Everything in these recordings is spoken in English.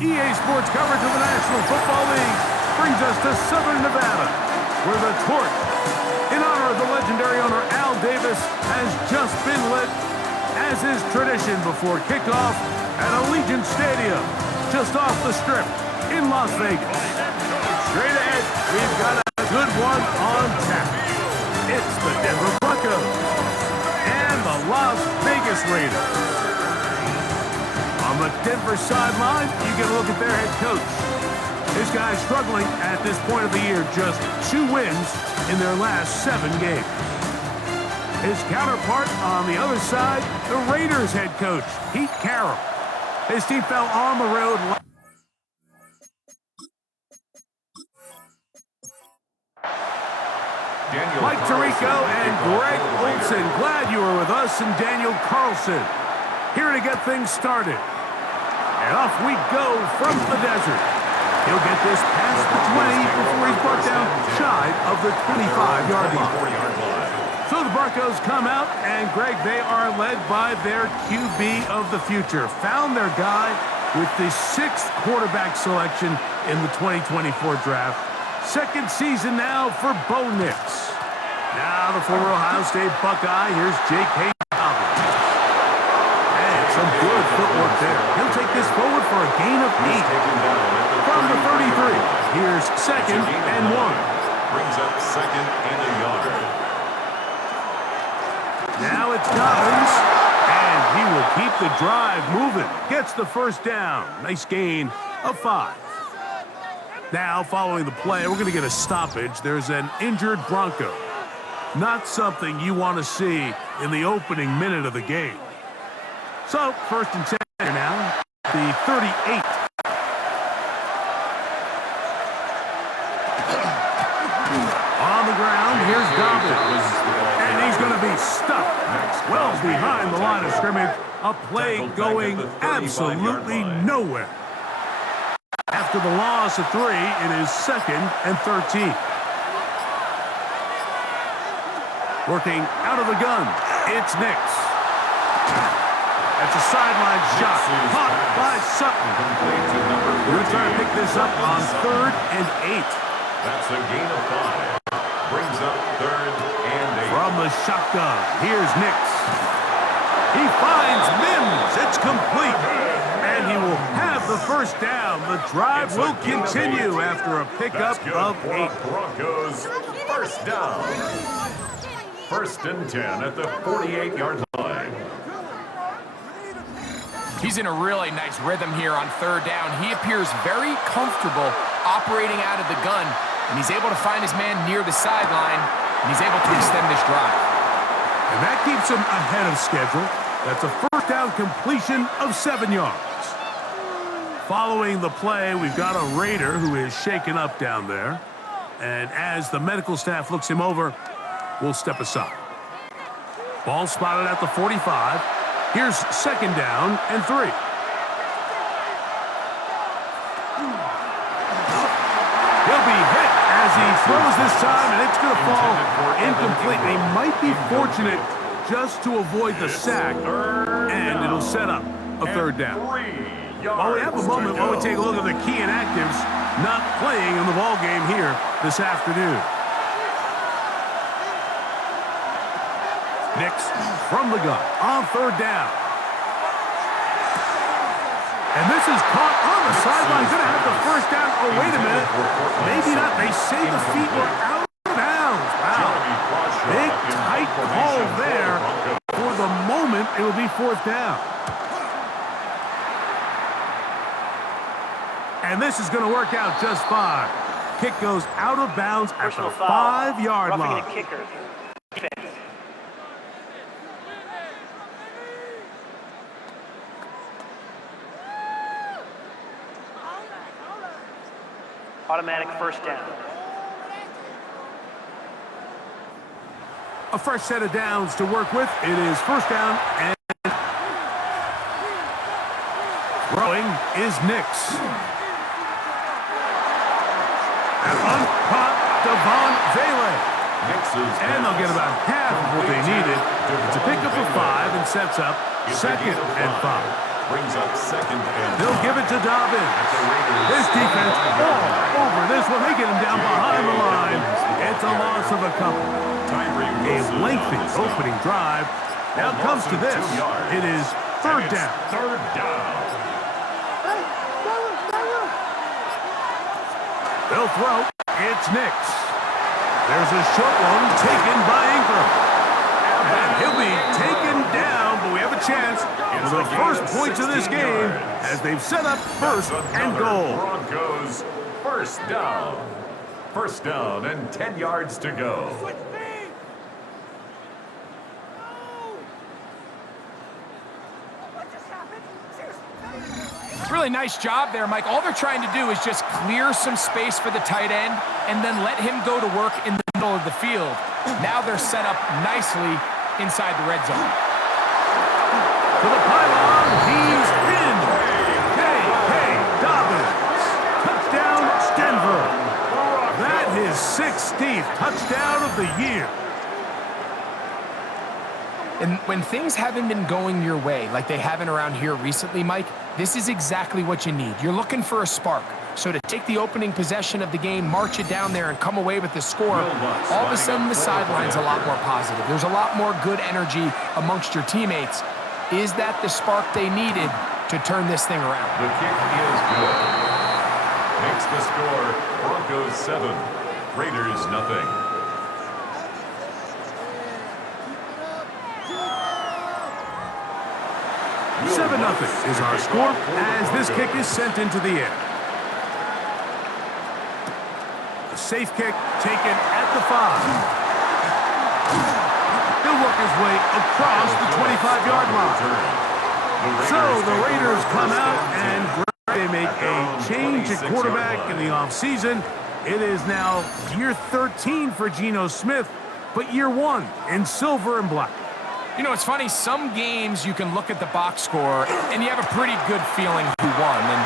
EA Sports coverage of the National Football League brings us to Southern Nevada, where the torch, in honor of the legendary owner Al Davis, has just been lit, as is tradition before kickoff at Allegiant Stadium, just off the Strip in Las Vegas. Straight ahead, we've got a good one on tap. It's the Denver Broncos and the Las Vegas Raiders. On the Denver sideline, you get a look at their head coach. This guy's struggling at this point of the year, just 2 wins in their last 7 games. His counterpart on the other side, the Raiders head coach, Pete Carroll. His team fell on the road. Mike Tirico and Greg Olson, glad you were with us, and Daniel Carlson here to get things started. And off we go from the desert. He'll get this past the 20 before he's brought down shy of the 25-yard line. So the Broncos come out, and Greg, they are led by their QB of the future. Found their guy with the 6th quarterback selection in the 2024 draft. 2nd season now for Bo Nix. Now the former Ohio State Buckeye, here's Jake Hayden. And some good footwork there. He'll take this forward for a gain of 8. From the 33, here's 2nd and 1. Brings up 2nd and a yard. Now it's Dobbins, and he will keep the drive moving. Gets the first down. Nice gain of 5. Now, following the play, we're going to get a stoppage. There's an injured Bronco. Not something you want to see in the opening minute of the game. So, 1st and 10 now, the 38. On the ground, here's Dobbins. And he's going to be stuck well behind the line of scrimmage. A play going absolutely nowhere. After the loss of 3, it is 2nd and 13. Working out of the gun, it's Nix. That's a sideline shot, caught by Sutton. We're trying to pick this up on 3rd and 8. That's a gain of 5. Brings up 3rd and 8. From the shotgun, here's Nix. He finds Mims. It's complete. And he will have the first down. The drive will continue after a pickup of 8. Broncos, first down. 1st and 10 at the 48-yard line. He's in a really nice rhythm here on 3rd down. He appears very comfortable operating out of the gun, and he's able to find his man near the sideline, and he's able to extend this drive. And that keeps him ahead of schedule. That's a 1st down completion of 7 yards. Following the play, we've got a Raider who is shaken up down there. And as the medical staff looks him over, we'll step aside. Ball spotted at the 45. Here's 2nd down and 3. He'll be hit as he throws this time, and it's going to fall incomplete. He might be fortunate just to avoid the sack, and it'll set up a 3rd down. Well, we have a moment while we take a look at the key inactives not playing in the ball game here this afternoon. Nix from the gun on 3rd down. And this is caught on the sideline. Going to have the first down. Oh, wait a minute. Maybe not. They say the feet were out of bounds. Wow. Big, tight call there. For the moment, it will be 4th down. And this is going to work out just fine. Kick goes out of bounds at the 5-yard line. Automatic first down. A fresh set of downs to work with. It is 1st down, and throwing is Nix. And uncaught Devon Vele. And they'll get about half of what they needed. It's a pickup of 5 and sets up 2nd and 5. Brings up second and They'll give it to Dobbins. This defense all over this one. They get him down behind the line. It's a loss of a couple. A lengthy opening drive. Now comes to this. It is third down. Third down. They'll throw. It's Nix. There's a short one taken by Ingram. And he'll be taken down, but we have a chance for the first points of this game as they've set up first and goal. Broncos first down. First down and 10 yards to go. Really nice job there, Mike. All they're trying to do is just clear some space for the tight end and then let him go to work in the middle of the field. Now they're set up nicely inside the red zone. To the pylon, he's in. Hey, Dobbins. Touchdown, Denver. That is 16th touchdown of the year. And when things haven't been going your way like they haven't around here recently, Mike, this is exactly what you need. You're looking for a spark. So to take the opening possession of the game, march it down there, and come away with the score, all of a sudden the sideline's a lot more positive. There's a lot more good energy amongst your teammates. Is that the spark they needed to turn this thing around? The kick is good. Makes the score Broncos 7, Raiders nothing. Seven 0 is our score as this kick is sent into the air. A safe kick taken at the 5. He'll work his way across the 25-yard line. So the Raiders come out and they make a change at quarterback in the offseason. It is now year 13 for Geno Smith, but year 1 in silver and black. You know, it's funny, some games you can look at the box score and you have a pretty good feeling who won. And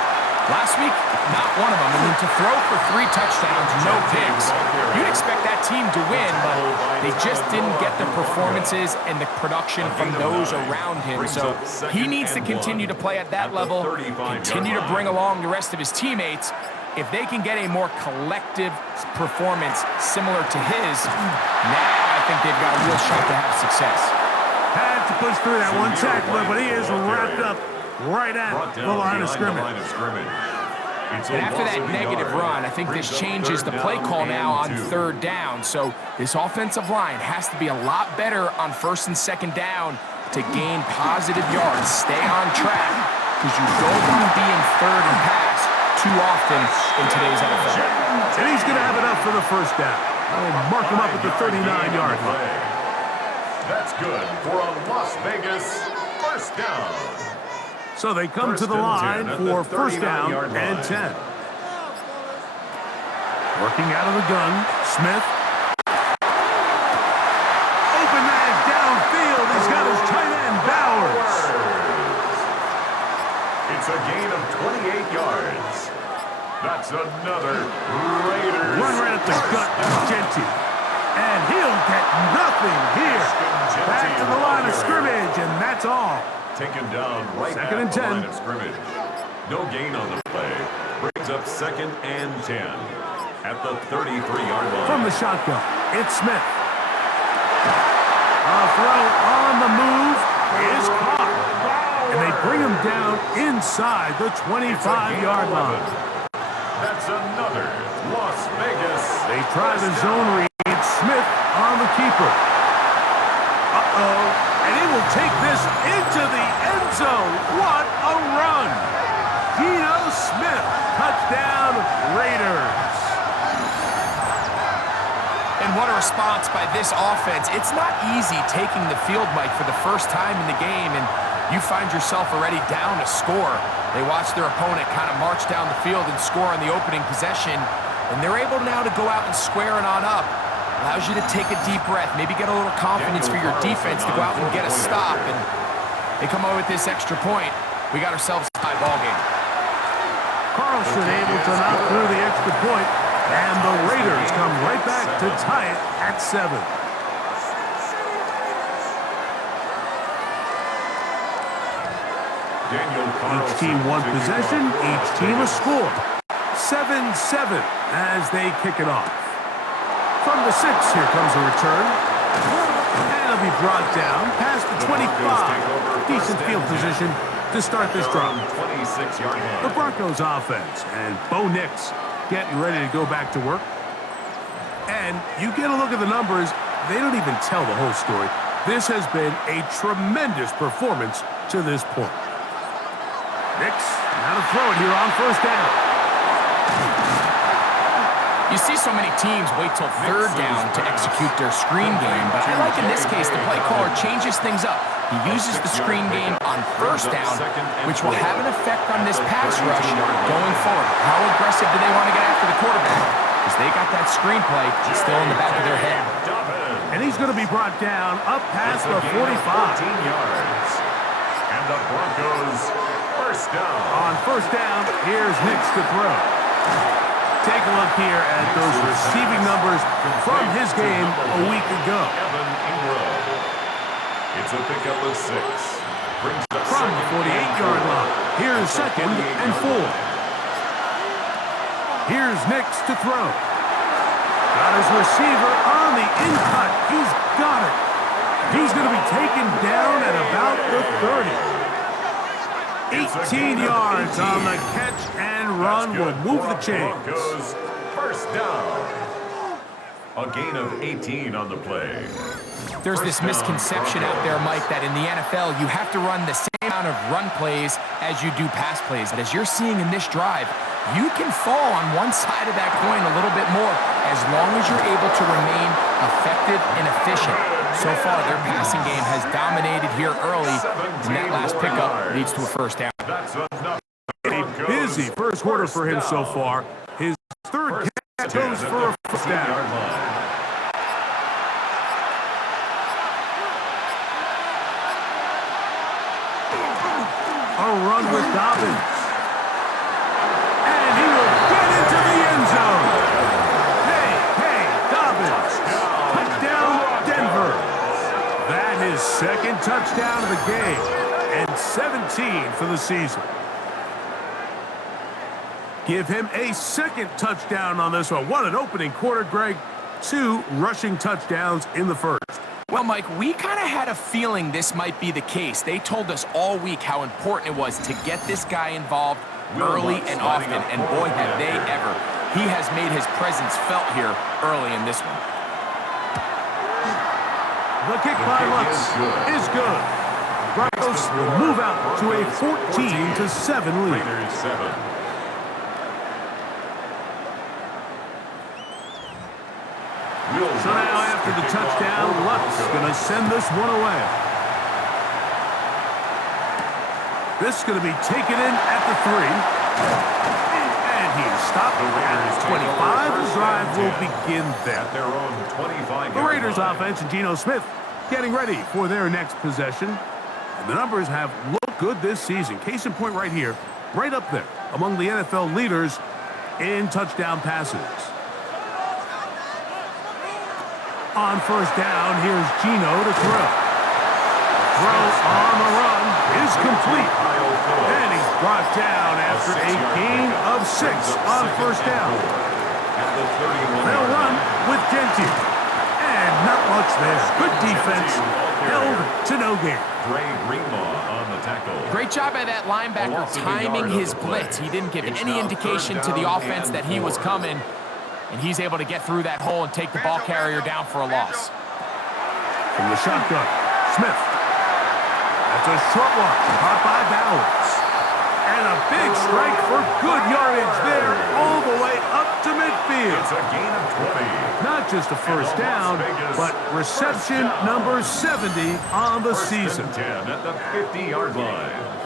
last week, not one of them. I mean, to throw for 3 touchdowns, no picks, you'd expect that team to win, but they just didn't get the performances and the production from those around him. So he needs to continue to play at that level, continue to bring along the rest of his teammates. If they can get a more collective performance similar to his, now I think they've got a real shot to have success. Had to push through that one tackler, but he is wrapped up right at the line of scrimmage. And after that negative run, I think this changes the play call now on third down. So this offensive line has to be a lot better on first and second down to gain positive yards. Stay on track because you don't want to be in third and pass too often in today's NFL. And he's going to have it up for the first down. I'll mark him up at the 39-yard line. That's good for a Las Vegas first down. So they come to the line for first down and 10. Working out of the gun, Smith. Open man downfield. He's got his tight end, Bowers. It's a gain of 28 yards. That's another Raiders. Run right at the gut of Genty. And he'll get nothing here. Back to the line of scrimmage, and that's all. Taken down right Second and at the 10. line of scrimmage. No gain on the play. Brings up second and 10 at the 33-yard line. From the shotgun, it's Smith. A throw on the move is caught. And they bring him down inside the 25-yard line. That's another Las Vegas. They try the zone read. Smith on the keeper. And he will take this into the end zone. What a run. Geno Smith, touchdown Raiders. And what a response by this offense. It's not easy taking the field, Mike, for the first time in the game, and you find yourself already down a score. They watch their opponent kind of march down the field and score on the opening possession, and they're able now to go out and square it on up. Allows you to take a deep breath, maybe get a little confidence for your defense to go out and get a stop, and they come away with this extra point. We got ourselves a tie ball game. Carlson able to knock through the extra point, and the Raiders come right back to tie it at 7. Each team one possession, each team a score. 7-7 as they kick it off. From the 6, here comes a return. And it'll be brought down past the 25. Decent field position to start this drive. The Broncos offense and Bo Nix getting ready to go back to work. And you get a look at the numbers, they don't even tell the whole story. This has been a tremendous performance to this point. Nix, now to throw it here on first down. You see so many teams wait till third down to execute their screen game, but I like in this case the play caller changes things up. He uses the screen game on first down, which will have an effect on this pass rush going forward. How aggressive do they want to get after the quarterback? Because they got that screen play still in the back of their head. And he's going to be brought down up past the 45. Yards. And the Broncos first down. On first down, here's Nix to throw. Take a look here at those receiving numbers from his game a week ago. It's a pickup of 6. From the 48-yard line, here's 2nd and 4. Here's Nix to throw. Got his receiver on the in-cut. He's got it. He's going to be taken down at about the 30. 18 yards on the catch and run will move the chains. Broncos first down. A gain of 18 on the play. There's this misconception out there, Mike, that in the NFL you have to run the same amount of run plays as you do pass plays. But as you're seeing in this drive, you can fall on one side of that coin a little bit more as long as you're able to remain effective and efficient. So far, their passing game has dominated here early, and that last pickup leads to a first down. A busy first quarter for him so far. His third catch goes for a first down. A run with Dobbins. And he will get into the end zone. Hey, Dobbins. Touchdown, Denver. That is 2nd touchdown of the game. And 17 for the season. Give him a 2nd touchdown on this one. What an opening quarter, Greg. 2 rushing touchdowns in the first. Well, Mike, we kind of had a feeling this might be the case. They told us all week how important it was to get this guy involved early and often, and boy, have they ever. He has made his presence felt here early in this one. The kick by Lutz is good. Broncos will move out to a 14-7 lead. So now after the touchdown, Lutz going to send this one away. This is going to be taken in at the 3. And he's stopped at 25. The drive will begin there. The Raiders offense and Geno Smith getting ready for their next possession. And the numbers have looked good this season. Case in point right here, right up there among the NFL leaders in touchdown passes. On first down, here's Geno to throw. Throw on the run is complete. And he's brought down after a gain of 6 on first down. They'll run with Genty. And not much there. Good defense. Held to no gain. Great job by that linebacker timing his blitz. He didn't give any indication to the offense that he was coming. And he's able to get through that hole and take the ball carrier down for a loss. From the shotgun, Smith. That's a short one, caught by Bowers. And a big strike for good yardage there, all the way up to midfield. It's a gain of 20. Not just a first down, but reception number 70 on the season. 10 at the 50-yard line.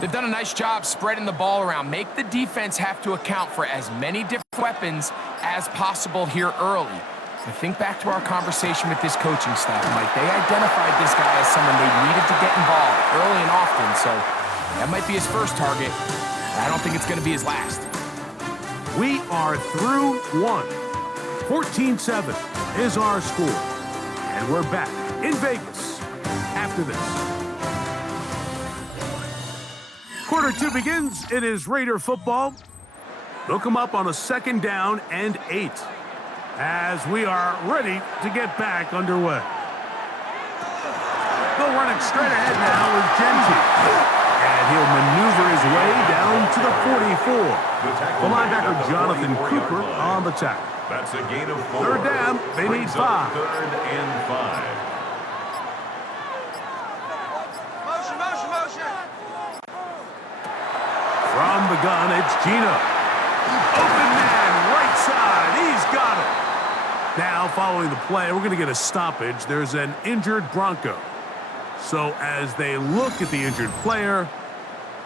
They've done a nice job spreading the ball around. Make the defense have to account for as many different weapons as possible here early. But think back to our conversation with this coaching staff, Mike. They identified this guy as someone they needed to get involved early and often, so that might be his first target. I don't think it's going to be his last. We are through one. 14-7 is our score. And we're back in Vegas after this. Quarter 2 begins. It is Raider football. They'll come up on a 2nd down and 8 as we are ready to get back underway. They'll run it straight ahead now with Genji. And he'll maneuver his way down to the 44. The linebacker Jonathan Cooper on the tackle. That's a gain of 4. 3rd down, they need 5. 3rd and 5. From the gun, it's Gino. Open man, right side. He's got it. Now, following the play, we're going to get a stoppage. There's an injured Bronco. So as they look at the injured player,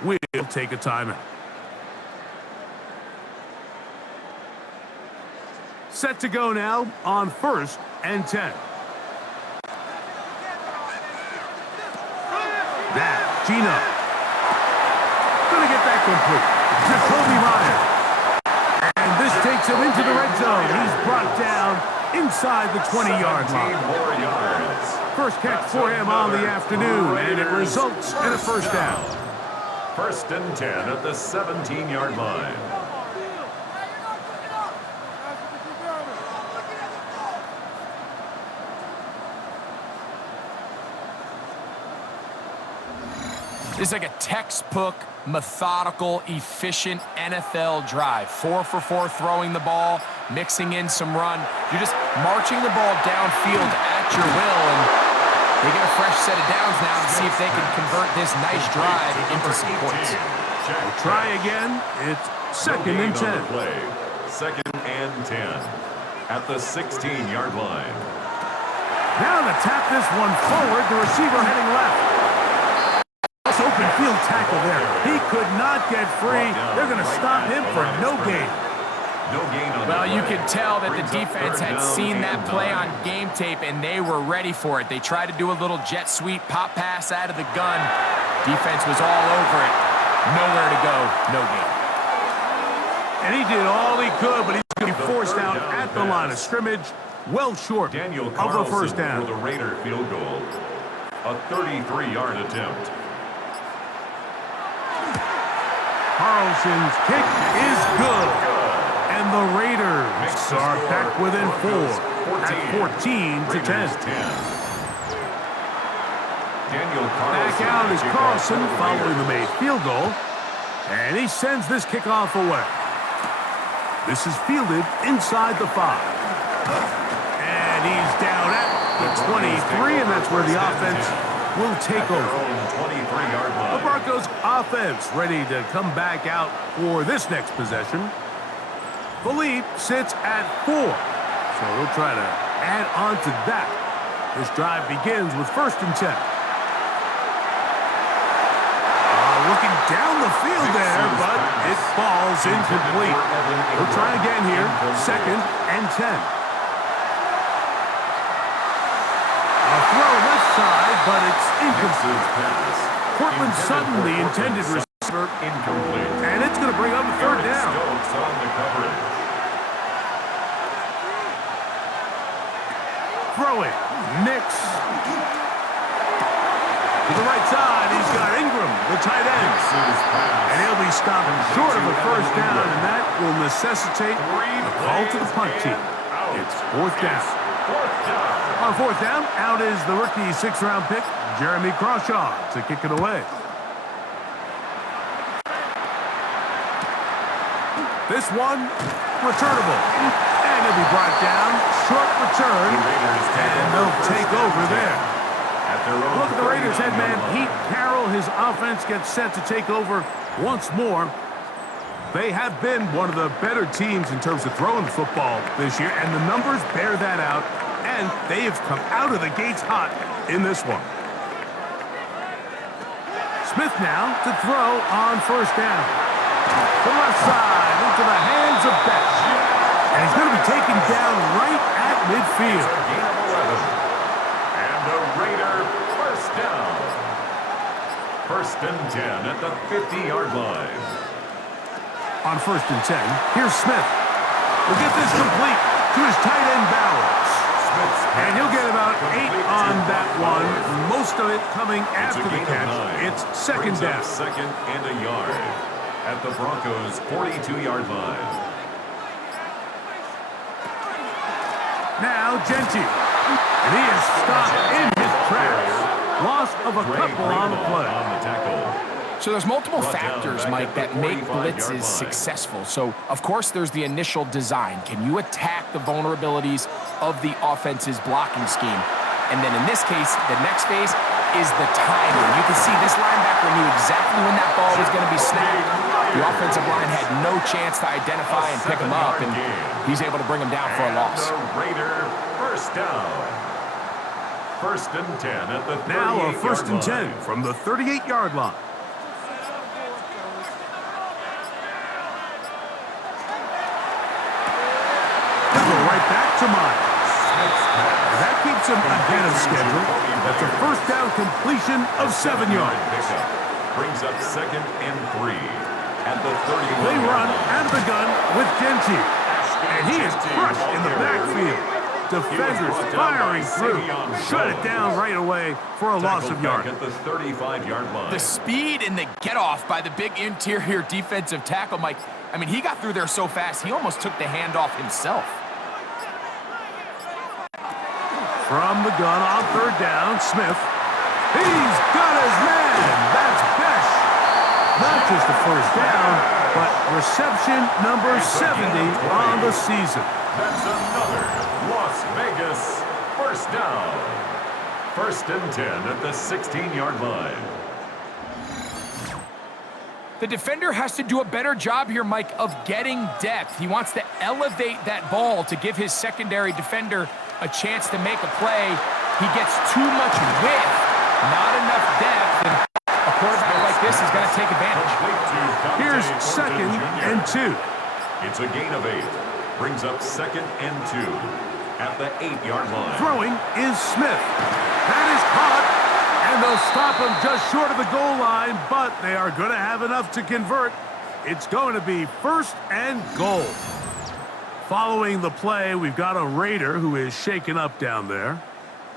we'll take a timeout. Set to go now on 1st and 10. Now, Gino. Gonna get that complete. Jacoby Meyer. And this takes him into the red zone. He's brought down inside the 20-yard line. More yards. First catch for him on the afternoon, and it results in a 1st down. 1st and 10 at the 17-yard line. It's like a textbook, methodical, efficient NFL drive. 4 for 4 throwing the ball, mixing in some run. You're just marching the ball downfield at your will, and they get a fresh set of downs now to see if they can convert this nice drive into some points. We'll try again. It's 2nd and 10. 2nd and 10 at the 16-yard line. Now to tap this one forward, the receiver heading left. Open field tackle there. He could not get free. They're going to stop him for no gain. Well, you could tell that the defense had seen that play on game tape, and they were ready for it. They tried to do a little jet sweep, pop pass out of the gun. Defense was all over it. Nowhere to go, no gain. And he did all he could, but he's going to be forced out at the line of scrimmage, well short of a 1st down. For the Raider field goal, a 33-yard attempt. Carlson's kick is good. And the Raiders are back within 4 at 14 to 10. Back out is Carlson following the made field goal. And he sends this kickoff away. This is fielded inside the 5. And he's down at the 23, and that's where the offense will take over. The Broncos offense ready to come back out for this next possession. The lead sits at 4, so they'll try to add on to that. This drive begins with 1st and 10. Looking down the field there, but it falls incomplete. We'll try again here, 2nd and 10. A throw left side, but it's incomplete. Cortland Sutton, the intended receiver, incomplete. And it's going to bring up a 3rd down. Stokes on the coverage. Throwing, Nix. To the right side, he's got Ingram, the tight end. And he'll be stopped short of a 1st down, and that will necessitate a call to the punt team. It's 4th down. On 4th down, out is the rookie 6th-round pick, Jeremy Crawshaw, to kick it away. This one, returnable. And he'll be brought down, short return, and they'll take over there. Look at the Raiders head man, Pete Carroll. His offense gets set to take over once more. They have been one of the better teams in terms of throwing football this year, and the numbers bear that out, and they have come out of the gates hot in this one. Smith now to throw on 1st down. To the left side, into the hands of Beck. And he's going to be taken down right at midfield. And the Raider 1st down. 1st and 10 at the 50-yard line. On 1st and 10, here's Smith. Will get this complete to his tight end Bowers. Smith And he'll get about 8 on that one, most of it coming after the catch. It's second down. Second and a yard at the Broncos' 42-yard line. Now Genty. And he is stopped in his tracks. Loss of a couple on the play. On the tackle. So there's multiple factors, Mike, that make blitzes successful. So, of course, there's the initial design. Can you attack the vulnerabilities of the offense's blocking scheme? And then in this case, the next phase is the timing. You can see this linebacker knew exactly when that ball was going to be snapped. The offensive line had no chance to identify and pick him up, and he's able to bring him down for a loss. The Raider first down. First and 10 at the 38-yard line. Now a first and 10 from the 38-yard line. Right back to Myers. That keeps him ahead of schedule. That's a first down completion of 7 yards. Brings up second and 3 at the 31. They run out of the gun with Genty. And he is crushed in the backfield. Defenders firing through. Shut it down right away for a loss of yardage. At the 35-yard line. The speed and the get-off by the big interior defensive tackle, Mike. I mean, he got through there so fast, he almost took the handoff himself. From the gun on third down, Smith. He's got his man. That's Besh. Not just a first down, but reception number 70 on the season. That's another Las Vegas first down. First and 10 at the 16-yard line. The defender has to do a better job here, Mike, of getting depth. He wants to elevate that ball to give his secondary defender a chance to make a play. He gets too much width, not enough depth, and a quarterback like this is going to take advantage. Here's second and 2. It's a gain of 8. Brings up second and 2 at the 8-yard line. Throwing is Smith. That is caught, and they'll stop him just short of the goal line, but they are going to have enough to convert. It's going to be first and goal. Following the play, we've got a Raider who is shaken up down there.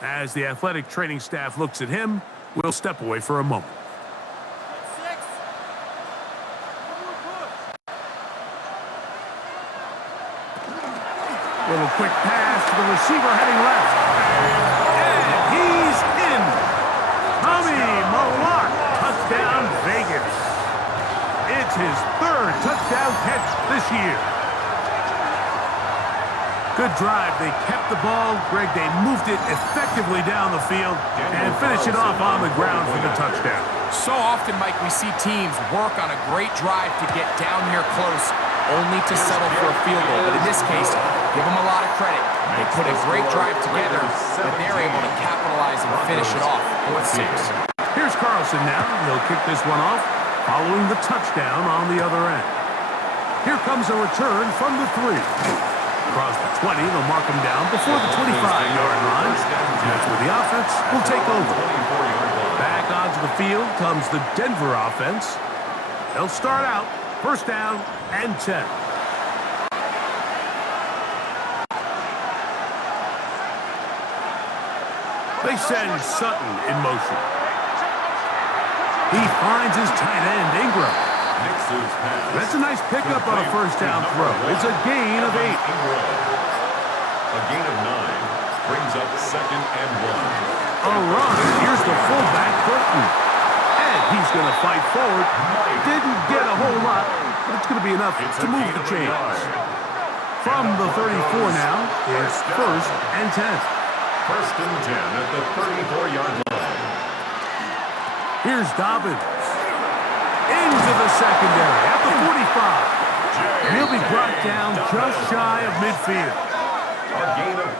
As the athletic training staff looks at him, we'll step away for a moment. Little quick pass to the receiver heading left. And he's in. Tommy Malak, touchdown Vegas. It's his 3rd touchdown catch this year. Good drive. They kept the ball. Greg, they moved it effectively down the field and finished it off on the ground for the touchdown. So often, Mike, we see teams work on a great drive to get down here close, only to settle for a field goal. But in this case, give them a lot of credit. They put a great drive together, but they're able to capitalize and finish it off with 6. Here's Carlson now. He'll kick this one off, following the touchdown on the other end. Here comes a return from the 3. Across the 20, they'll mark him down before the 25-yard line. That's where the offense will take over. Back onto the field comes the Denver offense. They'll start out first down and 10. They send Sutton in motion. He finds his tight end, Ingram. That's a nice pickup on a first down throw. It's a gain of 8. A gain of 9 brings up second and 1. A run. Here's the fullback, Burton. And he's going to fight forward. Didn't get a whole lot, but it's going to be enough to move the chains. From the 34 now is first and 10. First and 10 at the 34-yard line. Here's Dobbins. Into the secondary at the 45. And he'll be brought down just shy of midfield.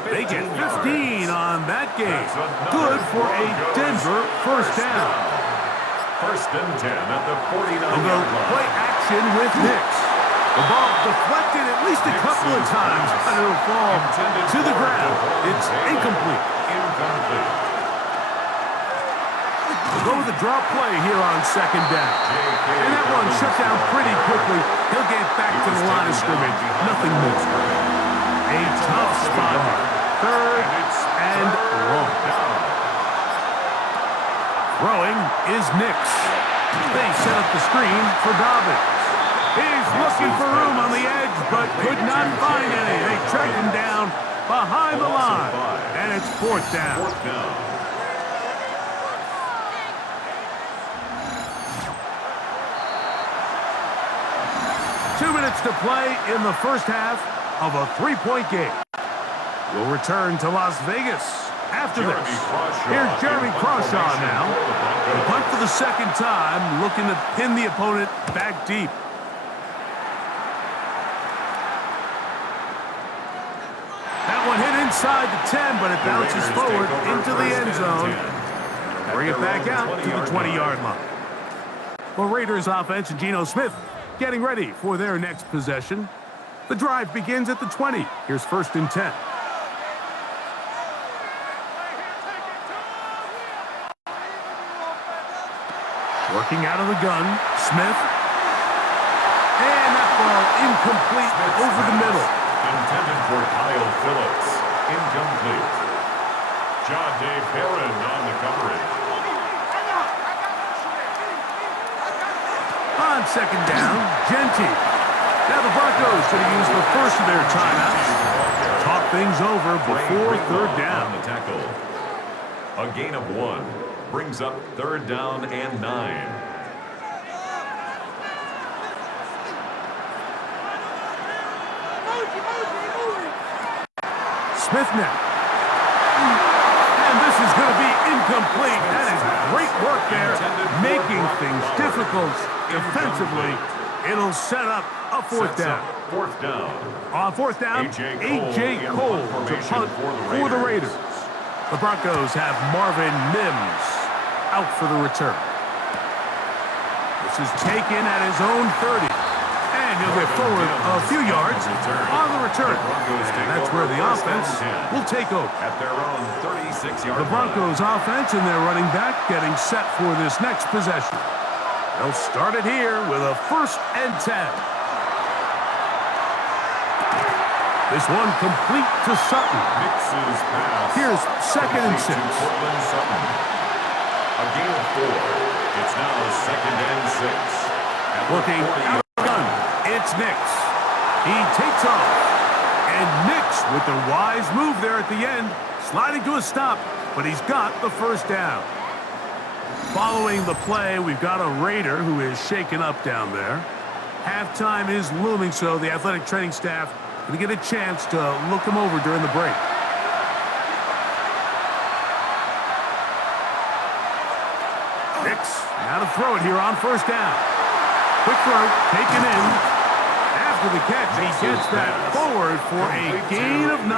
They get 15 on that game. Good for a Denver first down. First and 10 at the 49-yard They'll line. play action with Nix. The ball deflected at least a couple of times, but it'll fall to the ground. It's incomplete. Go with the draw play here on second down. And that one shut down pretty quickly. He'll get back to the line of scrimmage. Nothing more. A tough spot. Third and long. Throwing is Nix. They set up the screen for Dobbins. He's looking for room on the edge, but could not find any. They tracked him down behind the line, and it's fourth down. 2 minutes to play in the first half of a 3-point game. We'll return to Las Vegas after this. Here's Jeremy Crawshaw now. The punt for the second time, looking to pin the opponent back deep. That one hit inside the 10, but it bounces forward into the end zone. Bring it back out to the 20-yard line. Well, Raiders offense and Geno Smith getting ready for their next possession. The drive begins at the 20. Here's 1st and 10. Working out of the gun, Smith. And that ball incomplete over the middle. Intended for Kyle Phillips. Incomplete. John Day Perrin on the coverage. On second down, Genty. Now the Broncos going to use the first of their timeouts. Talk things over before third down. On the tackle. A gain of 1 brings up 3rd down and 9. Smith now. And this is going to be incomplete. That is great work there, making things difficult defensively. It'll set up a fourth down. Fourth down. On fourth down, A.J. Cole to punt for the Raiders. The Broncos have Marvin Mims out for the return. This is taken at his own 30. And he'll get forward a few yards on the return. And that's where the offense will take over. At their own 36-yard line. The Broncos offense and their running back getting set for this next possession. They'll start it here with a 1st and 10. This one complete to Sutton. Mixes pass. Here's 2nd and 6. Cortland Sutton. A gain of 4. It's now 2nd and 6. Looking out of the gun. It's Nix. He takes off. And Nix with the wise move there at the end, sliding to a stop, but he's got the first down. Following the play, we've got a Raider who is shaken up down there. Halftime is looming, so the athletic training staff going to get a chance to look him over during the break. Nix now to throw it here on 1st down. Quick throw, taken in. After the catch, he gets that forward for a gain of 9.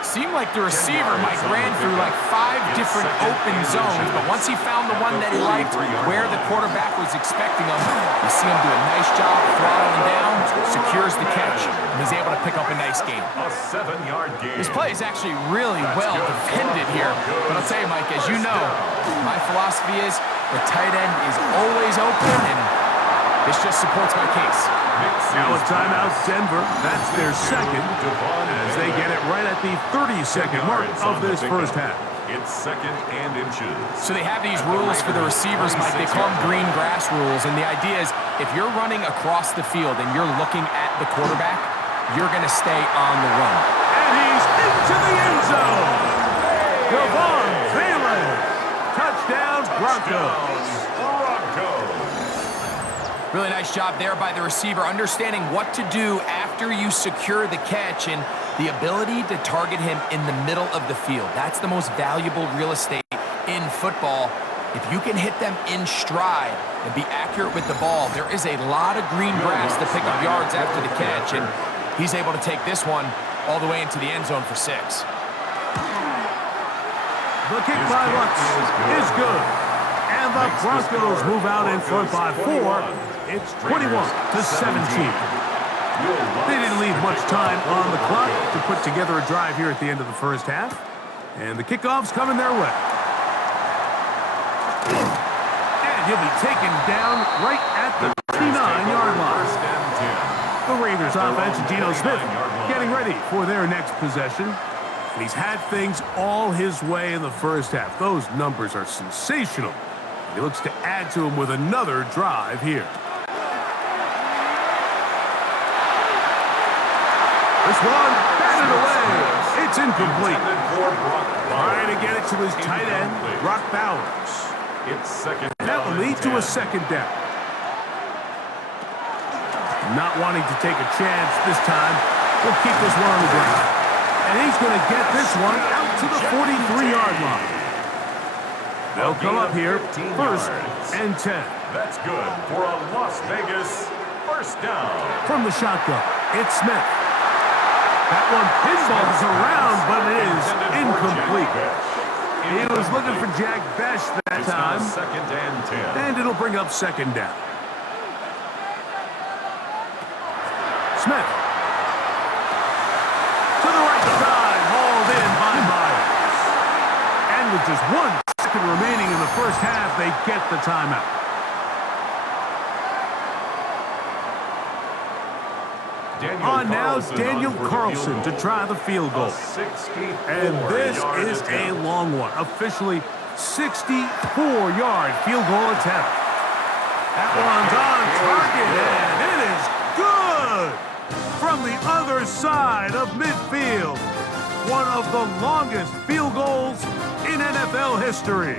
Seemed like the receiver, Mike, ran through like 5 different open zones, but once he found the one that he liked, where the quarterback was expecting him, you see him do a nice job throttling down, secures the catch, and he's able to pick up a nice gain. A 7-yard gain. This play is actually really well defended here, but I'll tell you, Mike, as you know, my philosophy is the tight end is always open, and this just supports my case. Now a timeout, Denver. That's their 2nd, as they get it right at the 30-second mark of this first half. It's 2nd and inches. So they have these rules for the receivers, Mike. They call them green grass rules, and the idea is if you're running across the field and you're looking at the quarterback, you're going to stay on the run. And he's into the end zone. Devon Valen. Touchdown, Broncos. Really nice job there by the receiver, understanding what to do after you secure the catch and the ability to target him in the middle of the field. That's the most valuable real estate in football. If you can hit them in stride and be accurate with the ball, there is a lot of green grass to pick up yards after the catch, and he's able to take this one all the way into the end zone for 6. The kick by Lutz is good. And the Broncos move out in front by 4. It's 21-17. They didn't leave much time on the clock to put together a drive here at the end of the first half. And the kickoff's coming their way. And he'll be taken down right at the 29-yard line. The Raiders Broncos offense and Geno Smith getting ready for their next possession. And he's had things all his way in the first half. Those numbers are sensational. He looks to add to them with another drive here. This one, batted away. It's incomplete. Trying to get it to his tight end, Brock Bowers. It's second. That will lead to a second down. Not wanting to take a chance this time. We'll keep this one on the ground. And he's going to get this one out to the 43-yard line. They'll come up here, first and 10. That's good for a Las Vegas first down. From the shotgun, it's Smith. That one pinballs around, but it is incomplete. He was looking for Jack Besh that time. Second and 10. And it'll bring up second down. Smith. To the right side, hauled in by Myers. And with just 1 second remaining in the first half, they get the timeout. On now, Daniel Carlson to try the field goal. And this is a long one. Officially 64-yard field goal attempt. That one's on target, and it is good! From the other side of midfield. One of the longest field goals in NFL history.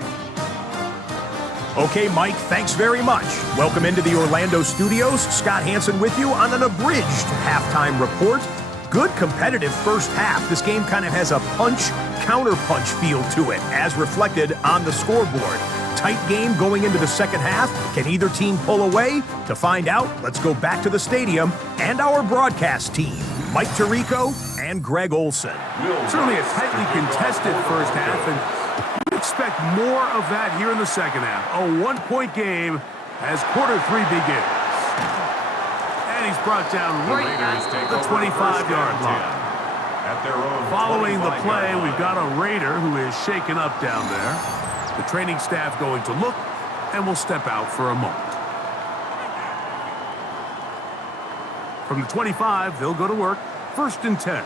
Okay, Mike, thanks very much. Welcome into the Orlando studios. Scott Hansen with you on an abridged halftime report. Good competitive first half. This game kind of has a punch-counter-punch feel to it, as reflected on the scoreboard. Tight game going into the second half. Can either team pull away? To find out, let's go back to the stadium and our broadcast team, Mike Tirico and Greg Olson. Certainly a tightly contested first half, and expect more of that here in the second half. A one-point game as quarter 3 begins. And he's brought down right at the 25-yard line. Following the play, we've got a Raider who is shaken up down there. The training staff going to look, and will step out for a moment. From the 25, they'll go to work. First and 10.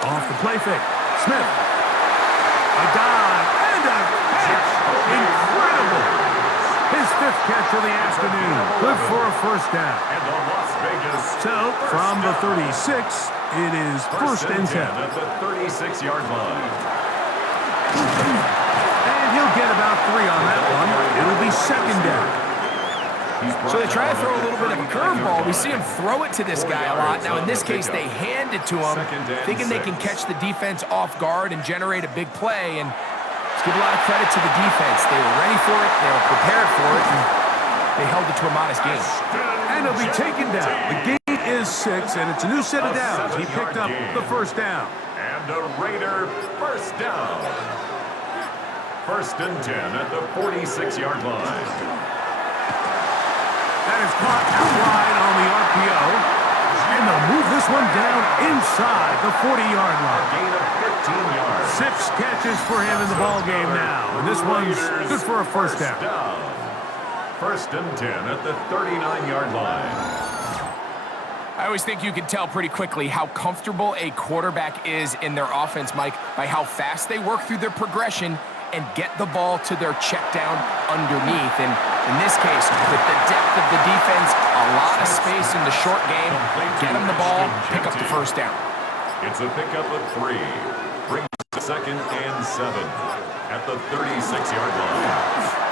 Off the play fake. Smith. A dive and a catch. Incredible. His 5th catch of the afternoon. Good for a first down. So, from the 36, it is first and 10. At the 36-yard line. And he'll get about 3 on that one. It'll be second down. So they try to throw a little bit of a curveball. We see him throw it to this guy a lot. Now, in this case, they hand it to him, thinking they can catch the defense off guard and generate a big play. And let's give a lot of credit to the defense. They were ready for it. They were prepared for it. And they held it to a modest gain. And it'll be taken down. The gain is 6, and it's a new set of downs. He picked up the first down. And a Raider first down. First and 10 at the 46-yard line. That is caught out wide on the RPO. And they'll move this one down inside the 40-yard line. Gain of 15 yards. 6 catches for him in the ball game now. And this one's good for a first down. First and 10 at the 39-yard line. I always think you can tell pretty quickly how comfortable a quarterback is in their offense, Mike, by how fast they work through their progression and get the ball to their check down underneath. And in this case, with the depth of the defense, a lot of space in the short game, get them the ball, pick up the first down. It's a pickup of 3. Brings second and 7 at the 36-yard line.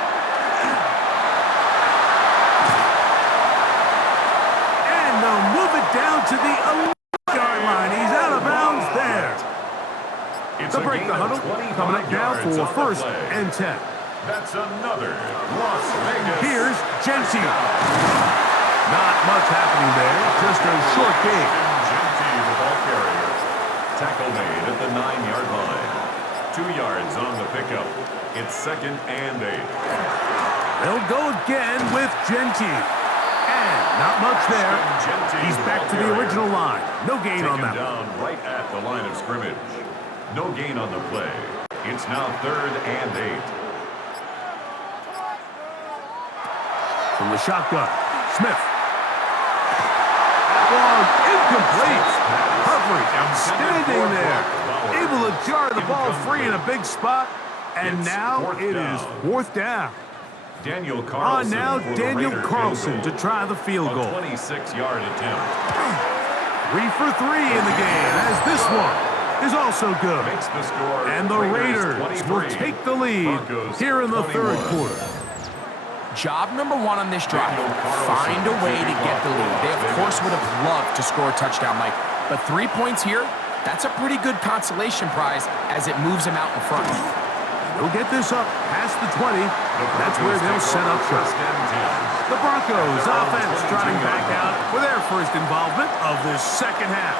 And they'll move it down to the 11-yard line. He's out of bounds there. They'll break the huddle. Coming up now for first and 10. That's another Las Vegas. Here's Genty. Not much happening there. Just a short game. Genty, the ball carrier. Tackle made at the 9-yard line. 2 yards on the pickup. It's second and 8. They'll go again with Genty. And not much there. He's back to the original line. No gain on that one. Down right at the line of scrimmage. No gain on the play. It's now third and 8. From the shotgun, Smith. Ball incomplete. Coverage standing there. Able to jar the ball free in a big spot. And now it is fourth down. Daniel Carlson. Now Daniel Carlson to try the field goal. 26-yard attempt. 3 for 3 in the game, as this one is also good. Makes the score. And the Raiders will take the lead here in the third quarter. Job number one on this drive, find a way to get the lead. They, of course, would have loved to score a touchdown, Mike. But 3 points here, that's a pretty good consolation prize as it moves them out in front. They'll get this up past the 20. That's where they'll set up shop. The Broncos offense trotting back out for their first involvement of this second half.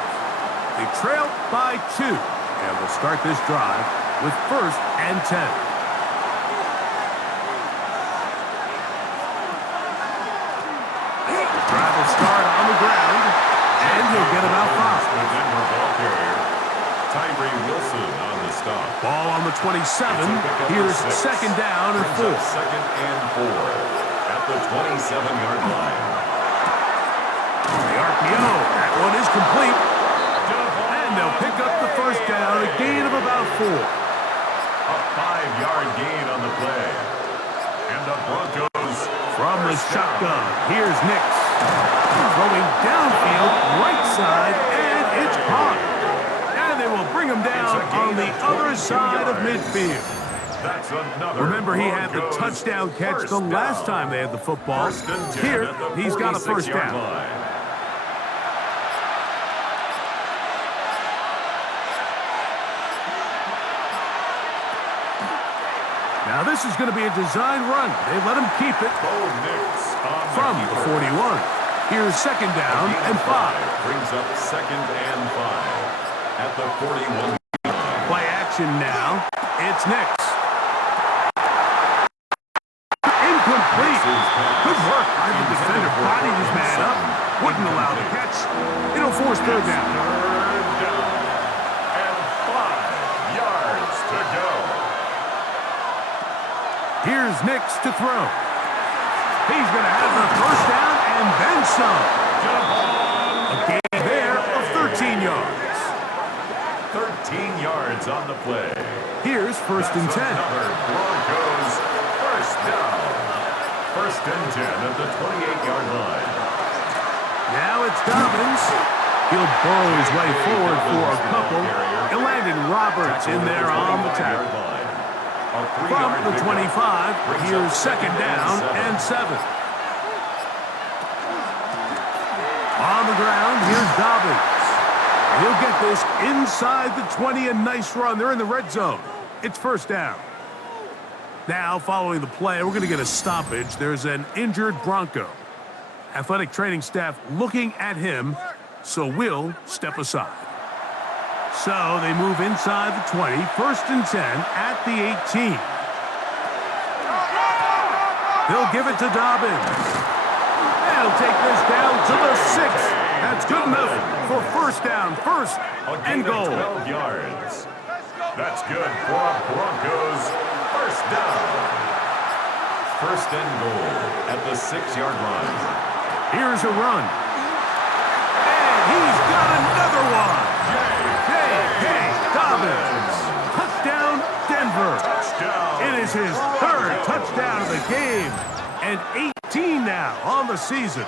They trail by 2, and will start this drive with 1st and 10. The drive will start on the ground, and he'll get about 5. The Denver ball carrier, Tyree Wilson on the stop. Ball on the 27. Here's 2nd down and 4. 2nd and 4 at the 27-yard line. The RPO, that one is complete. And they'll pick up the 1st down, a gain of about 4. A 5-yard gain on the play. And the Broncos from the shotgun. Here's Nix. Throwing downfield, right side, and it's caught. And they will bring him down on the other side of midfield. That's another. Remember, he had the touchdown catch the last time they had the football. Here, he's got a 1st down. Now this is going to be a design run. They let him keep it from the 41. Here's 2nd down and 5. Brings up 2nd and 5 at the 41. Play action now. It's Nix. Incomplete. Good work by the defender. Bodied his man up. Wouldn't allow the catch. It'll force 3rd down. And 5 yards to go. Here's Nix to throw. He's going to have the 1st down and then some. A gain there of 13 yards. 13 yards on the play. Here's 1st and 10. Another Broncos 1st down. 1st and 10 at the 28-yard line. Now it's Dobbins. He'll burrow his way forward for a couple. And landed Roberts in there on the tackle. From the 25, here's 2nd down and 7. On the ground, here's Dobbins. He'll get this inside the 20, a nice run. They're in the red zone. It's 1st down. Now, following the play, we're going to get a stoppage. There's an injured Bronco. Athletic training staff looking at him, so we'll step aside. So they move inside the 20, 1st and 10 at the 18. He'll give it to Dobbins. They'll take this down to the 6. That's good enough for 1st down, 1st and goal. 12 yards. That's good for Broncos 1st down. 1st and goal at the 6-yard line. Here's a run. And he's got another one. Dobbins. Touchdown, Denver. Touchdown. It is his 3rd touchdown of the game. And 18 now on the season.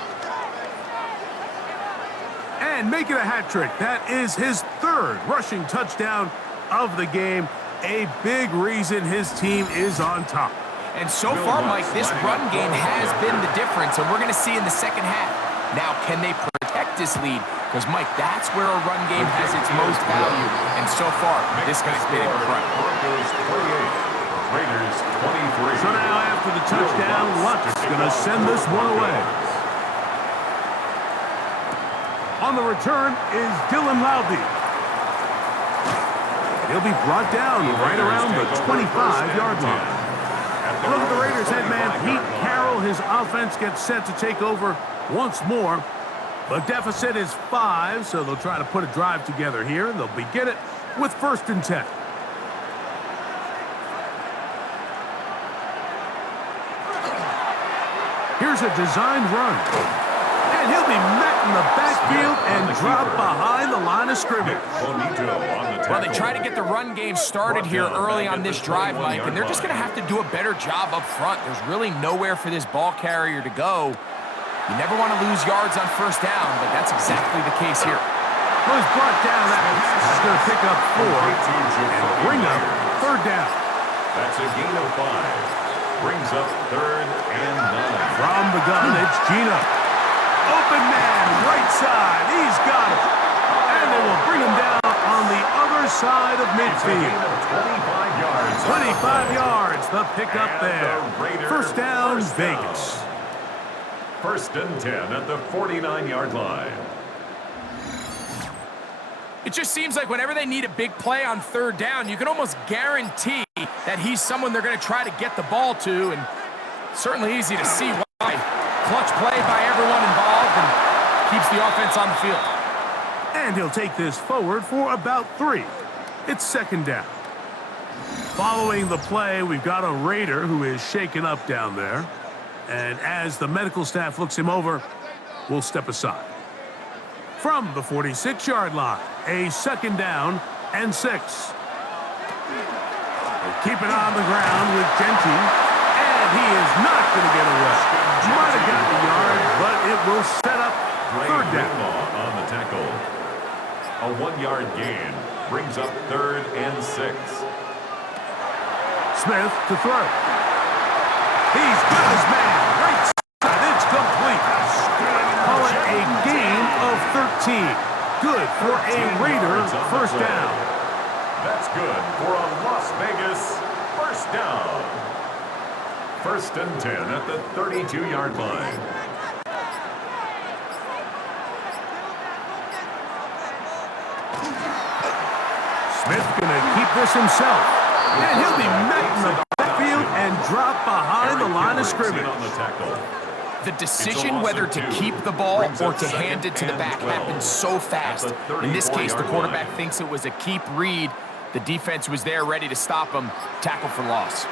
And making a hat trick. That is his 3rd rushing touchdown of the game. A big reason his team is on top. And so far, Mike, this run game has been the difference, and we're going to see in the second half. Now, can they protect this lead? Because, Mike, that's where a run game has its most value. And so far, this guy's been incredible. Broncos 28, Raiders 23. So now after the touchdown, Luck's going to send this one away. On the return is Dylan Loudby. He'll be brought down right around the 25-yard line. Look at the Raiders head man, Pete Carroll. His offense gets set to take over once more. The deficit is 5, so they'll try to put a drive together here. They'll begin it with 1st and 10. Here's a designed run. And he'll be met in the backfield and dropped behind the line of scrimmage. Well, they try to get the run game started here early on this drive, Mike, and they're just going to have to do a better job up front. There's really nowhere for this ball carrier to go. You never want to lose yards on first down, but that's exactly the case here. Well, he's brought down. That pass is going to pick up 4 and bring up third down. That's a gain of 5. Brings up 3rd and 9. From the gun, it's Gino. Open man, right side. He's got it. And they will bring him down on the other side of midfield. 25 yards. 25 yards, the pickup there. First down, Vegas. 1st and 10 at the 49-yard line. It just seems like whenever they need a big play on third down, you can almost guarantee that he's someone they're going to try to get the ball to, and certainly easy to see why. Clutch play by everyone involved and keeps the offense on the field. And he'll take this forward for about 3. It's 2nd down. Following the play, we've got a Raider who is shaken up down there. And as the medical staff looks him over, we'll step aside. From the 46-yard line, a 2nd down and 6. They keep it on the ground with Genty, and he is not going to get away. He might have gotten a yard, but it will set up third down. On the tackle. A 1-yard gain brings up 3rd and 6. Smith to throw. He's got his man. Right side. It's complete. Call it a gain of 13. Good for a Raider first down. That's good for a Las Vegas first down. 1st and 10 at the 32-yard line. Smith gonna keep this himself. And he'll be met in the backfield and dropped behind the line of scrimmage. The decision whether to keep the ball or to hand it to the back happens so fast. In this case, the quarterback thinks it was a keep read. The defense was there ready to stop him. Tackle for loss.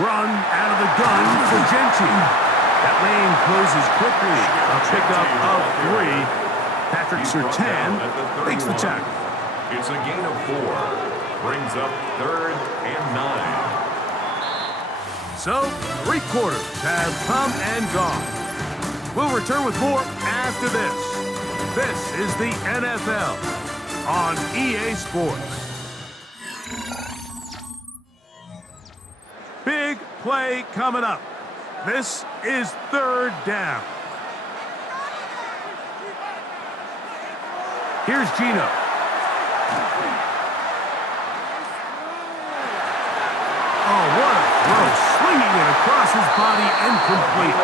Run out of the gun for Genty. That lane closes quickly. A pickup of 3. Patrick Surtain makes the tackle. It's a gain of 4. Brings up 3rd and 9. So, 3 quarters have come and gone. We'll return with more after this. This is the NFL on EA Sports. Big play coming up. This is 3rd down. Here's Gino. Oh, what a throw. Swinging it across his body and complete.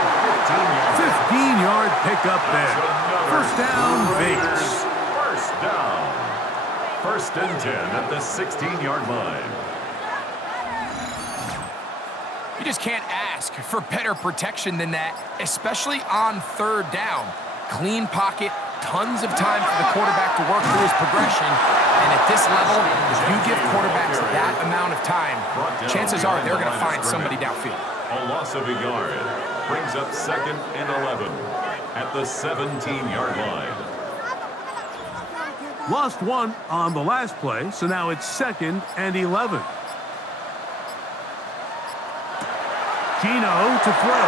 15-yard pickup there. First down, Vegas. First down. 1st and 10 at the 16-yard line. You just can't ask for better protection than that, especially on third down. Clean pocket, tons of time for the quarterback to work through his progression. And at this level, if you give quarterbacks that amount of time, chances are they're going to find somebody downfield. A loss of a yard brings up 2nd and 11 at the 17-yard line. Lost 1 on the last play, so now it's 2nd and 11. Gino to throw.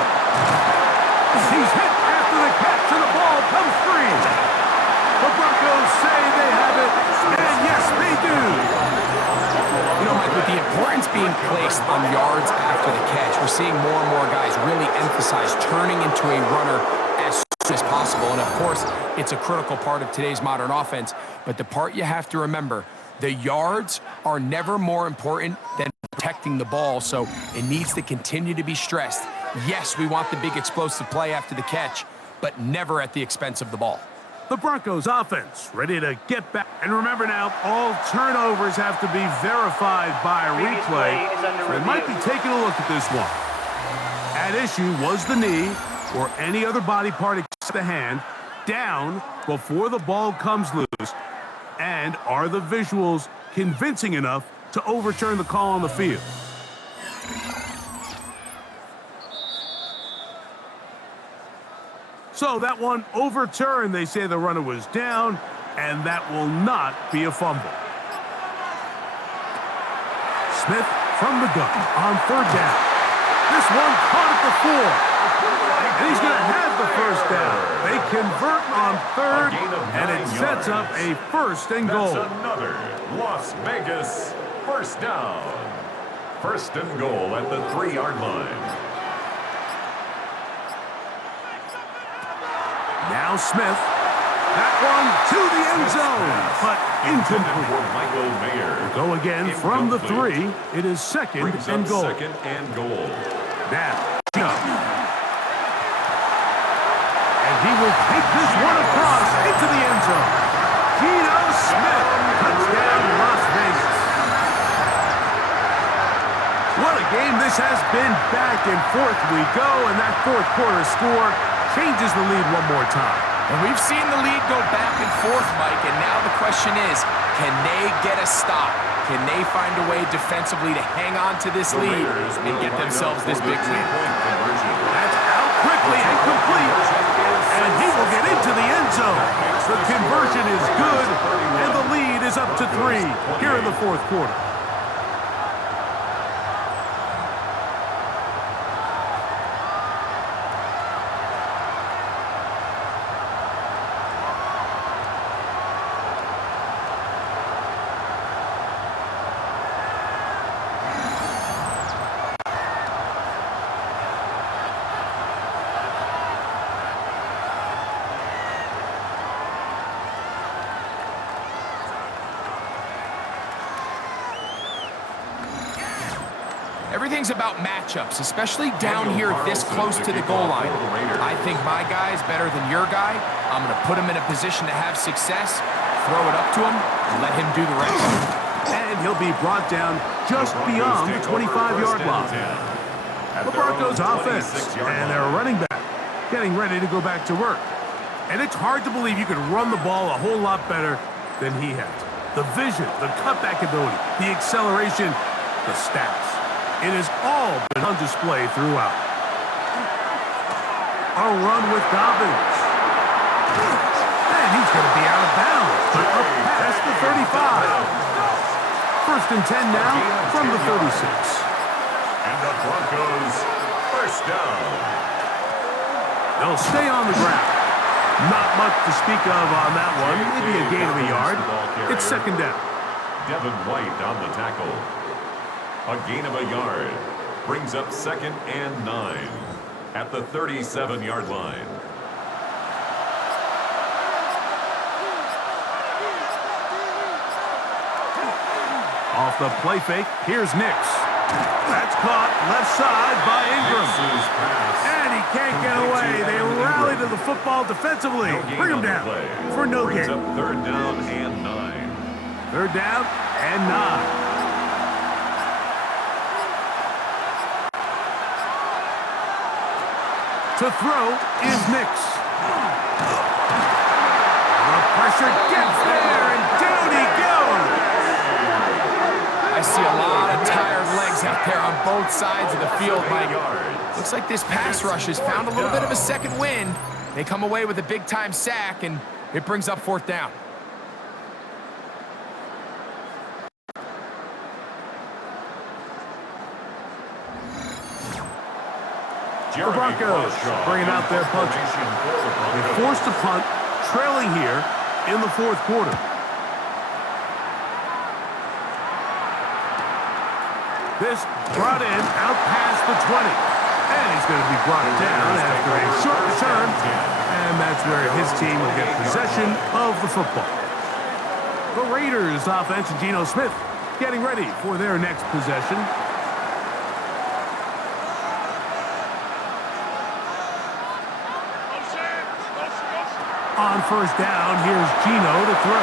He's hit after the catch, and the ball comes free. The Broncos say they have it, and yes, they do. You know, Mike, with the importance being placed on yards after the catch, we're seeing more and more guys really emphasize turning into a runner as soon as possible. And, of course, it's a critical part of today's modern offense. But the part you have to remember, the yards are never more important than protecting the ball, so it needs to continue to be stressed. Yes, we want the big explosive play after the catch, but never at the expense of the ball. The Broncos offense ready to get back. And remember now, all turnovers have to be verified by a replay. So they might be taking a look at this one. At issue was the knee or any other body part except the hand down before the ball comes loose. And are the visuals convincing enough to overturn the call on the field? So that one overturned. They say the runner was down, and that will not be a fumble. Smith from the gun on third down. This one caught at the 4. And he's going to have the first down. They convert on third, and it sets up a first and goal. That's another Las Vegas first down. First and goal at the 3-yard line. Now Smith. That one to the end zone, but incomplete. For Michael Mayer. Go again from the 3. It is second and goal. Second and goal. Now, and he will take this one across into the end zone. Geno Smith, touchdown Las Vegas. What a game this has been. Back and forth we go, and that fourth quarter score changes the lead one more time. And we've seen the lead go back and forth, Mike, and now the question is, can they get a stop? Can they find a way defensively to hang on to this lead and get themselves this big win? That's out quickly and complete, and he will get into the end zone. The conversion is good, and the lead is up to 3 here in the fourth quarter. Everything's about matchups, especially down here this close to the goal line. I think my guy's better than your guy. I'm going to put him in a position to have success, throw it up to him, and let him do the rest. And he'll be brought down just beyond the 25-yard line. The Broncos offense and their running back getting ready to go back to work. And it's hard to believe you could run the ball a whole lot better than he has. The vision, the cutback ability, the acceleration, the stats. It has all been on display throughout. A run with Dobbins. And he's going to be out of bounds, but up past the 35. First and 10 now from the 36. And the Broncos first down. They'll stay on the ground. Not much to speak of on that one. Maybe a gain of a yard. It's second down. Devin White on the tackle. A gain of a yard brings up second and 9 at the 37-yard line. Off the play fake, here's Nix. That's caught left side by Ingram. And he can't get away. They rally to the football defensively. Bring him down for no gain. Third down and 9. Third down and 9. To throw is Nix. The pressure gets there, and down he goes. I see a lot of tired legs out there on both sides of the field, Mike. Looks like this pass rush has found a little bit of a second wind. They come away with a big-time sack, and it brings up fourth down. The Broncos bringing out their punch. They forced a punt, trailing here in the fourth quarter. This brought in out past the 20. And he's going to be brought down after a short return. And that's where his team will get possession of the football. The Raiders offense and Geno Smith getting ready for their next possession. On first down, here's Geno to throw.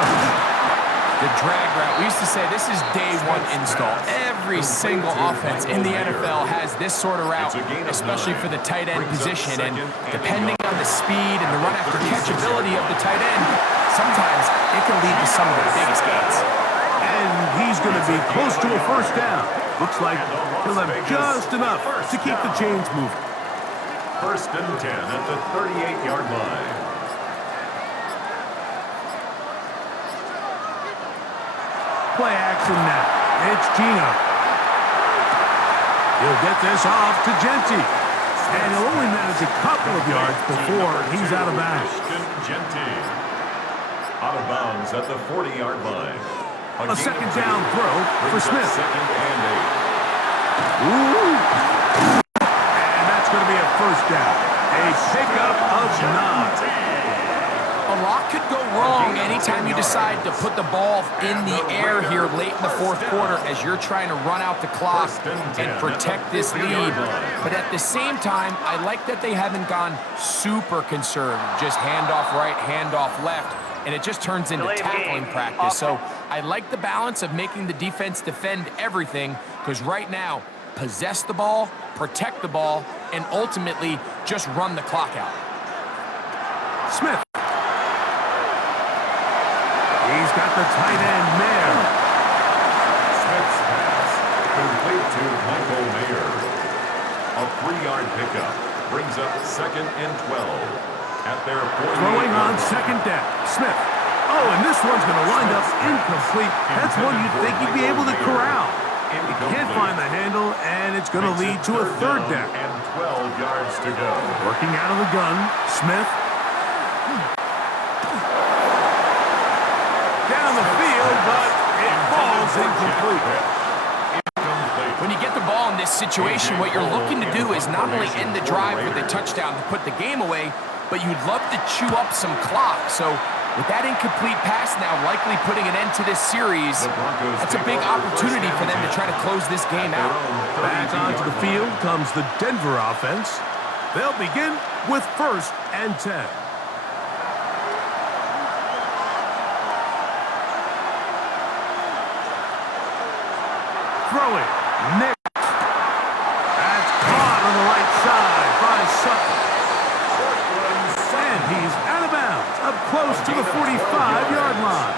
The drag route. We used to say this is day one install. Every single offense in the NFL has this sort of route, especially for the tight end position. And depending on the speed and the run after catch ability of the tight end, sometimes it can lead to some of the biggest gains. And he's going to be close to a first down. Looks like he'll have just enough to keep the chains moving. First and 10 at the 38-yard line. Play action now. It's Gino. He'll get this off to Genti. And he'll only manage a couple of yards before he's out of bounds. Genti. Out of bounds at the 40-yard line. A second down throw for Smith. Second and 8. Ooh. And that's going to be a first down. A pickup of 9. A lot could go wrong anytime you decide to put the ball in the air here late in the fourth quarter as you're trying to run out the clock and protect this lead. But at the same time, I like that they haven't gone super conservative, just handoff right, handoff left, and it just turns into tackling practice. So I like the balance of making the defense defend everything, because right now, possess the ball, protect the ball, and ultimately just run the clock out. Smith. He's got the tight end, Mayer. Smith's pass complete to Michael Mayer. A 3-yard pickup brings up second and 12 at their 48. Throwing on second down. Smith. Oh, and this one's going to wind up incomplete. That's one you'd think he'd be able to corral. He can't find the handle, and it's going to lead to a third down. And 12 yards to go. Working out of the gun, Smith. Down the field, but it falls incomplete. When you get the ball in this situation, what you're looking to do is not only end the drive with a touchdown to put the game away, but you'd love to chew up some clock. So with that incomplete pass now likely putting an end to this series, that's a big opportunity for them to try to close this game out. Back onto the field comes the Denver offense. They'll begin with first and 10. Throwing. Nick. That's caught on the right side by Sutton. And he's out of bounds, up close to the 45-yard line.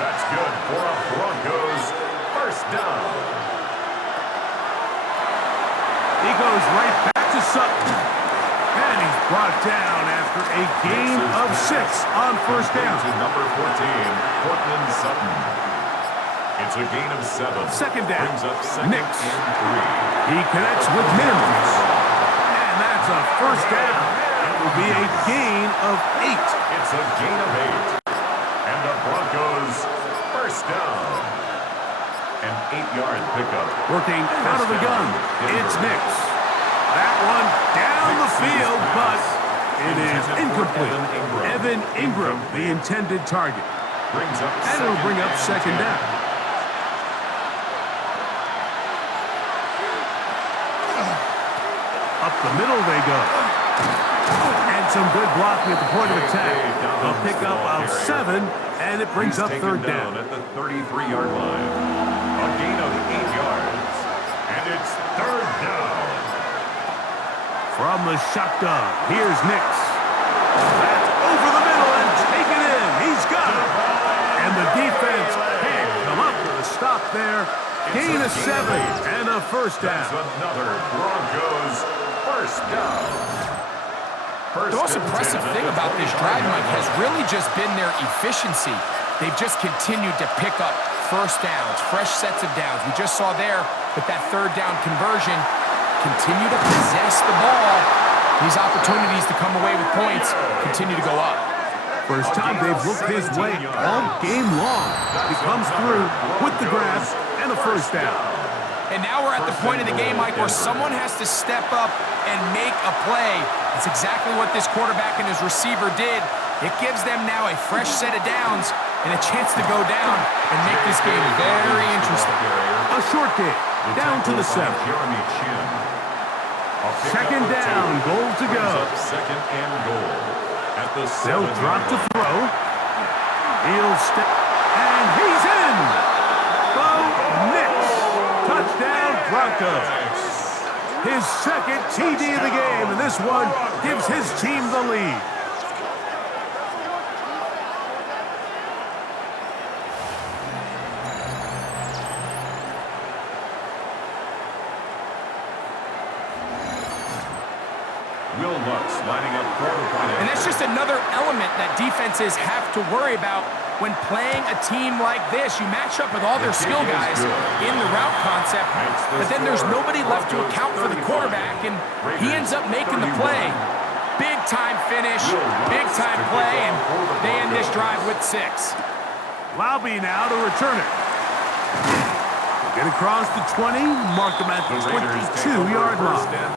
That's good for a Broncos first down. He goes right back to Sutton. And he's brought down after a gain of 6 on first down. To number 14, Cortland Sutton. It's a gain of 7. Second down. Brings up second Nix. and 3. He connects with Mims. And that's a first down. It will be a gain of 8. It's a gain of 8. And the Broncos first down. An 8-yard pickup. Working out of the gun. It's Nix. That one down the field, but it is incomplete. Evan Ingram, the intended target. Brings up And it'll bring up second down. Up the middle they go. And some good blocking at the point of attack. A pickup of 7, and it brings up third down. At the 33-yard line. A gain of 8 yards. And it's third down. From the shotgun, here's Nix. That's over the middle and taken in. He's got it. And the defense can't come up with a stop there. Gain of 7 and a first down. That's another Broncos first down. The most impressive thing about this drive, Mike, has really just been their efficiency. They've just continued to pick up first downs, fresh sets of downs. We just saw there with that third down conversion, continue to possess the ball. These opportunities to come away with points continue to go up. First time they've looked his way all game long. He comes through with the grab and a first down. And now we're at the point of the game, Mike, where someone has to step up and make a play. That's exactly what this quarterback and his receiver did. It gives them now a fresh set of downs and a chance to go down and make this game very interesting. A short game, down to the 7. Second down, goal to go. Second and goal. At the They'll drop to throw. He'll step, and he's in. Bo Nix. Touchdown, Broncos. His second TD of the game, and this one gives his team the lead. Will Lutz lining up for the point. And that's just another element that defenses have to worry about when playing a team like this. You match up with all their skill guys in the route concept, but then there's nobody left to account for the quarterback, and he ends up making the play. Big-time finish, big-time play, and they end this drive with 6. Laube now to return it. Get across the 20, mark them at the 22-yard line.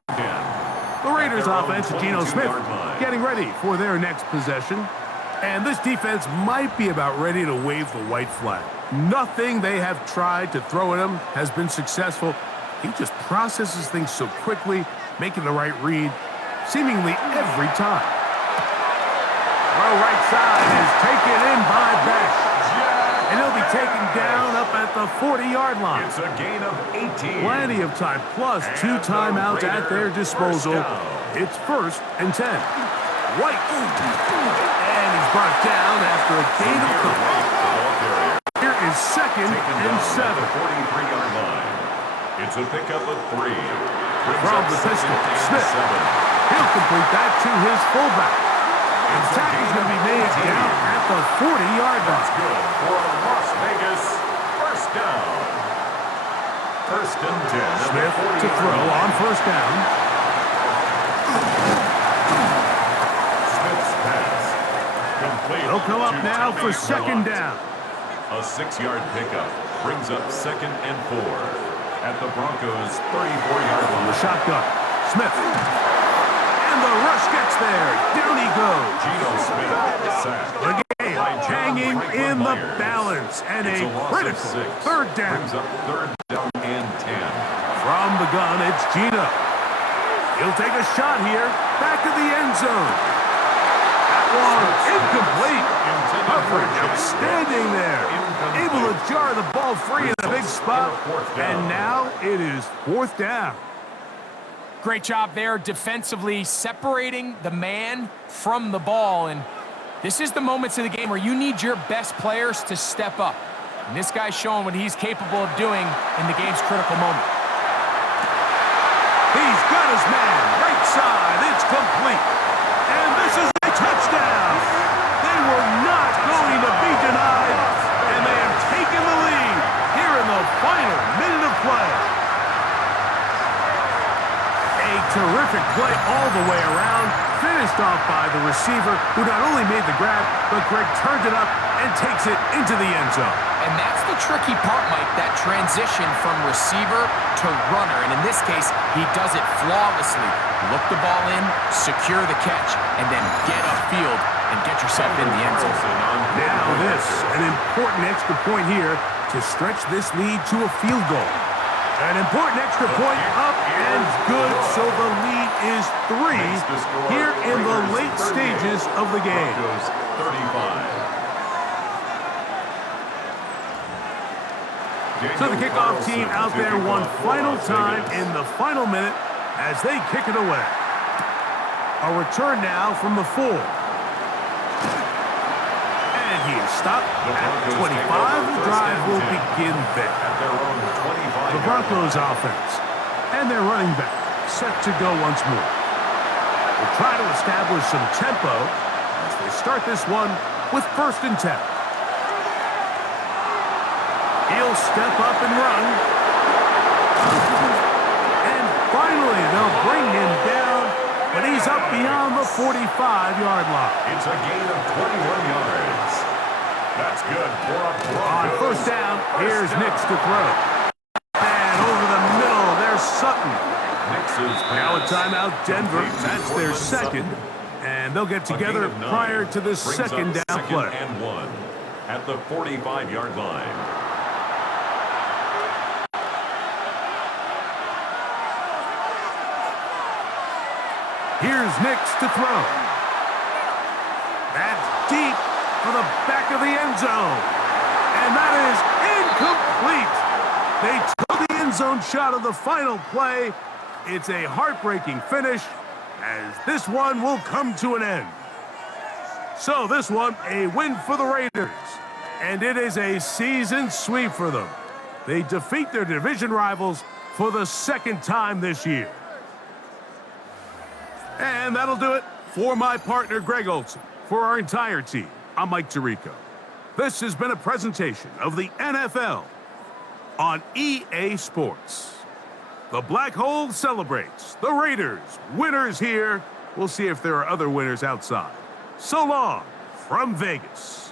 The Raiders offense, Geno Smith, getting ready for their next possession. And this defense might be about ready to wave the white flag. Nothing they have tried to throw at him has been successful. He just processes things so quickly, making the right read seemingly every time. Well, right side is taken in by Beck. And he'll be taken down up at the 40-yard line. It's a gain of 18. Plenty of time, plus 2 timeouts at their disposal. It's 1st and 10. White. And he's brought down after a gain of 2. Here is 2nd and 7. 43-yard line. It's a pickup of 3. From the pistol, Smith. He'll complete that to his fullback. And tackle's going to be made down at the 40-yard line. That's good for a Las Vegas 1st down. 1st and 10. Smith to throw on 1st down. Smith's pass. Complete. They'll come up now for 2nd down. A 6-yard pickup brings up 2nd and 4 at the Broncos 34-yard line. The shotgun. Smith. And the rush gets there. Down he goes. Geno Smith sacked. The game hanging in the balance. And a critical 3rd down. Brings up 3rd down and 10. From the gun, it's Geno. He'll take a shot here. Back to the end zone. That one incomplete. Coverage outstanding there. Able to jar the ball free in a big spot. And now it is 4th down. Great job there defensively, separating the man from the ball. And this is the moments of the game where you need your best players to step up. And this guy's showing what he's capable of doing in the game's critical moment. He's got his man. Right side. It's complete. And this is a touchdown. They were not going to be denied. And they have taken the lead here in the final minute of play. Terrific play all the way around, finished off by the receiver, who not only made the grab, but Greg turned it up and takes it into the end zone. And that's the tricky part, Mike, that transition from receiver to runner. And in this case, he does it flawlessly. Look the ball in, secure the catch, and then get upfield and get yourself in the end zone. Now this, an important extra point here to stretch this lead to a field goal. An important extra point up and good, so the lead is 3 here in the late stages of the game. So the kickoff team out there one final time in the final minute as they kick it away. A return now from the 4. And he is stopped at 25. The drive will begin there. The Broncos offense and their running back set to go once more. Will try to establish some tempo as they start this one with 1st and 10. He'll step up and run. And finally, they'll bring him down, but he's up beyond the 45-yard line. It's a gain of 21 yards. That's good for a Broncos. On 1st down, here's Nix to throw. Sutton. Now a timeout, Denver. That's their 2nd. And they'll get together prior to the 2nd down play. And 1 at the 45-yard line. Here's Nix to throw. That's deep for the back of the end zone. And that is incomplete. They took the end zone shot of the final play. It's a heartbreaking finish as this one will come to an end. So this one, a win for the Raiders. And it is a season sweep for them. They defeat their division rivals for the 2nd time this year. And that'll do it for my partner, Greg Olson. For our entire team, I'm Mike Tirico. This has been a presentation of the NFL on EA Sports. The Black Hole celebrates. The Raiders, winners here. We'll see if there are other winners outside. So long from Vegas.